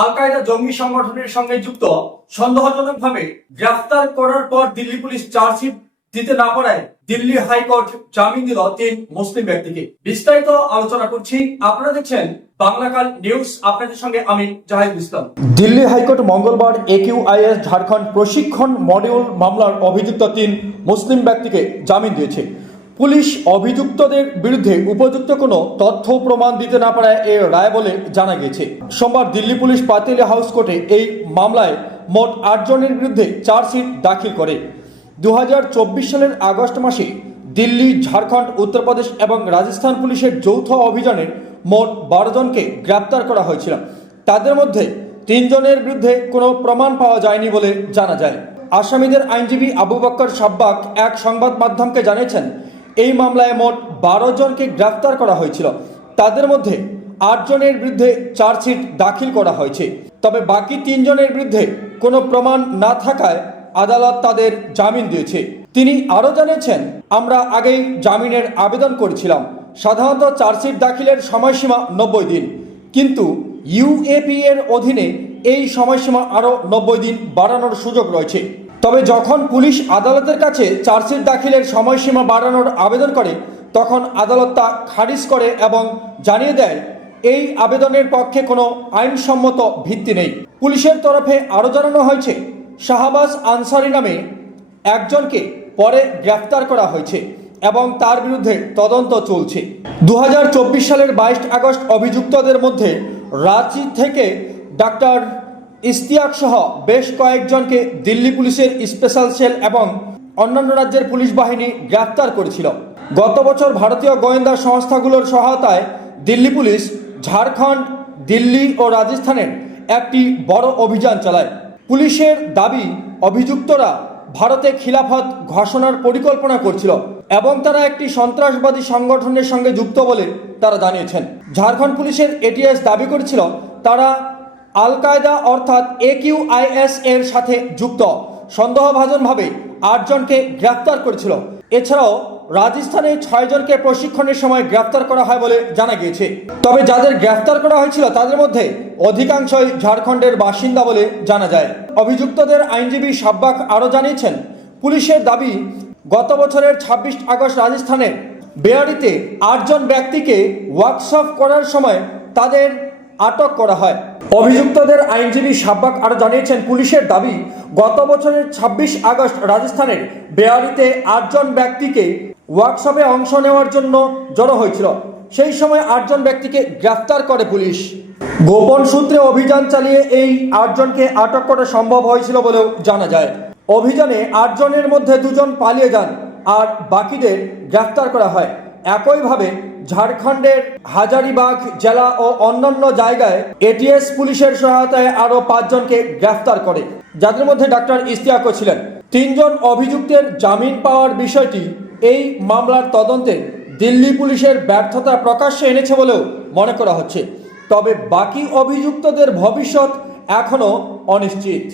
আল কায়দা জঙ্গি সংগঠনের সঙ্গে যুক্ত সন্দেহজনকভাবে গ্রেফতার করার পর দিল্লি পুলিশ চার্জশিট দিতে না পারায় দিল্লি হাইকোর্ট জামিন দিল 3 মুসলিম ব্যক্তিকে। বিস্তারিত আলোচনা করছি, আপনারা দেখছেন বাংলাকাল নিউজ, আপনাদের সঙ্গে আমি জাহিদ ইসলাম। দিল্লি হাইকোর্ট মঙ্গলবার AQIS ঝাড়খণ্ড প্রশিক্ষণ মডিউল মামলার অভিযুক্ত 3 মুসলিম ব্যক্তিকে জামিন দিয়েছে। পুলিশ অভিযুক্তদের বিরুদ্ধে উপযুক্ত কোনো তথ্য প্রমাণ দিতে না পারায় এ রায় বলে জানা গেছে। সোমবার দিল্লি পুলিশ পাতিলি হাউস কোর্টে এই মামলায় মোট 8 জনের বিরুদ্ধে চার্জশিট দাখিল করে। 2024 সালের আগস্ট মাসে দিল্লি, ঝাড়খণ্ড, উত্তরপ্রদেশ এবং রাজস্থান পুলিশের যৌথ অভিযানে মোট 12 জনকে গ্রেপ্তার করা হয়েছিল। তাদের মধ্যে 3 জনের বিরুদ্ধে কোনো প্রমাণ পাওয়া যায়নি বলে জানা যায়। আসামিদের আইনজীবী আবু বকর সাব্বাক এক সংবাদ মাধ্যমকে জানিয়েছেন, এই মামলায় মোট 12 জনকে গ্রেফতার করা হয়েছিল। তাদের মধ্যে 8 জনের বিরুদ্ধে চার্জশিট দাখিল করা হয়েছে, তবে বাকি 3 জনের বিরুদ্ধে কোনো প্রমাণ না থাকায় আদালত তাদের জামিন দিয়েছে। তিনি আরও জানিয়েছেন, আমরা আগেই জামিনের আবেদন করেছিলাম। সাধারণত চার্জশিট দাখিলের সময়সীমা 90 দিন, কিন্তু ইউএপি এর অধীনে এই সময়সীমা আরও 90 দিন বাড়ানোর সুযোগ রয়েছে। তবে যখন পুলিশ আদালতের কাছে চার্জশিট দাখিলের সময়সীমা বাড়ানোর আবেদন করে, তখন আদালত তা খারিজ করে এবং জানিয়ে দেয় এই আবেদনের পক্ষে কোনো আইনসম্মত ভিত্তি নেই। পুলিশের তরফে আরও জানানো হয়েছে, শাহবাজ আনসারি নামে একজনকে পরে গ্রেফতার করা হয়েছে এবং তার বিরুদ্ধে তদন্ত চলছে। 2024 সালের 22 আগস্ট অভিযুক্তদের মধ্যে রাঁচি থেকে ডাক্তার ইশতিয়াক সহ বেশ কয়েকজনকে দিল্লি পুলিশের স্পেশাল সেল এবং অন্যান্য রাজ্যের পুলিশ বাহিনী গ্রেফতার করেছিল। গত বছর ভারতীয় গোয়েন্দা সংস্থাগুলোর সহায়তায় দিল্লি পুলিশ ঝাড়খণ্ড, দিল্লি ও রাজস্থানের একটি বড় অভিযান চালায়। পুলিশের দাবি, অভিযুক্তরা ভারতে খিলাফত ঘোষণার পরিকল্পনা করছিল এবং তারা একটি সন্ত্রাসবাদী সংগঠনের সঙ্গে যুক্ত বলে তারা জানিয়েছেন। ঝাড়খণ্ড পুলিশের এটিএস দাবি করেছিল তারা আল কায়দা অর্থাৎ AQIS এর সাথে যুক্ত। সন্দেহভাজনভাবে 8 জনকে গ্রেফতার করেছিল। এছাড়াও রাজস্থানে 6 জনকে প্রশিক্ষণের সময় গ্রেফতার করা হয় বলে জানা গিয়েছে। তবে যাদের গ্রেফতার করা হয়েছিল তাদের মধ্যে অধিকাংশই ঝাড়খণ্ডের বাসিন্দা বলে জানা যায়। অভিযুক্তদের আইনজীবী সাব্বাক আরও জানিয়েছেন, পুলিশের দাবি, গত বছরের 26 আগস্ট রাজস্থানের বেয়ারিতে 8 জন ব্যক্তিকে ওয়ার্কশপ করার সময় তাদের আটক করা হয়। অভিযুক্তদের আইনজীবী সাব্বাক আরও জানিয়েছেন, পুলিশের দাবি, গত বছরের 26 আগস্ট রাজস্থানের বেয়ারিতে 8 জন ব্যক্তিকে ওয়ার্কশপে অংশ নেওয়ার জন্য জড়ো হয়েছিল। সেই সময় 8 জন ব্যক্তিকে গ্রেফতার করে পুলিশ। গোপন সূত্রে অভিযান চালিয়ে এই 8 জনকে আটক করা সম্ভব হয়েছিল বলেও জানা যায়। অভিযানে 8 জনের মধ্যে 2 জন পালিয়ে যান আর বাকিদের গ্রেফতার করা হয়। একইভাবে ঝাড়খণ্ডের হাজারিবাগ জেলা ও অন্যান্য জায়গায় এটিএস পুলিশের সহায়তায় আরও 5 জনকে গ্রেফতার করে, যাদের মধ্যে ডাক্তার ইশতিয়াকও ছিলেন। 3 জন অভিযুক্তের জামিন পাওয়ার বিষয়টি এই মামলার তদন্তে দিল্লি পুলিশের ব্যর্থতা প্রকাশ্যে এনেছে বলেও মনে করা হচ্ছে। তবে বাকি অভিযুক্তদের ভবিষ্যৎ এখনও অনিশ্চিত।